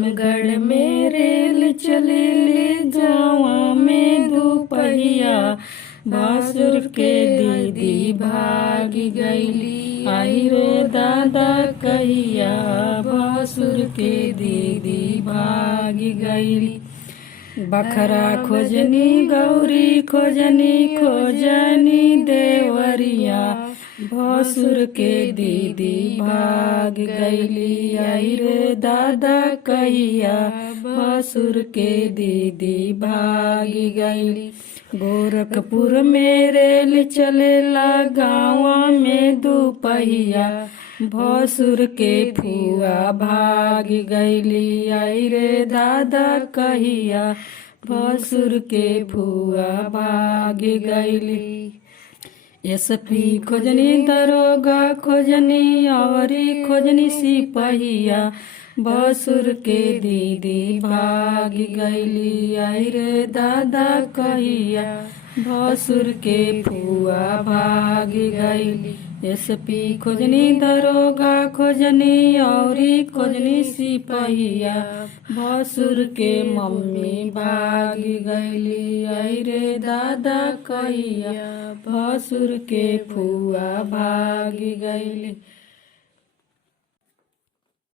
गढ़ में रेल चले ले जावा में दुपहिया, भासुर के दीदी भागी गईली, आई रे दादा कहिया, भासुर के दीदी भागी गईली। बखरा खोजनी गौरी खोजनी खोजनी देवरिया, भसुर के दीदी भाग गईली, आई रे दादा कहिया, भसुर के दीदी भागी गईली। गोरखपुर में रेल चलेला गाँव में दुपहिया, भसुर के फुआ भाग गईली, आई रे दादा कहिया, भसुर के फुआ भाग गईली। एसपी खोजनी दरोगा खोजनी औरी खोजनी सिपहिया, भसुर के दीदी भाग गईली, आई रे दादा कहिया, भसुर के फुआ भाग गईली। एसपी खोजनी दरोगा खोजनी औरी खोजनी सिपहिया, भसुर के मम्मी भाग गईली, आई रे दादा कहिया, भसुर के फुआ भाग गईली।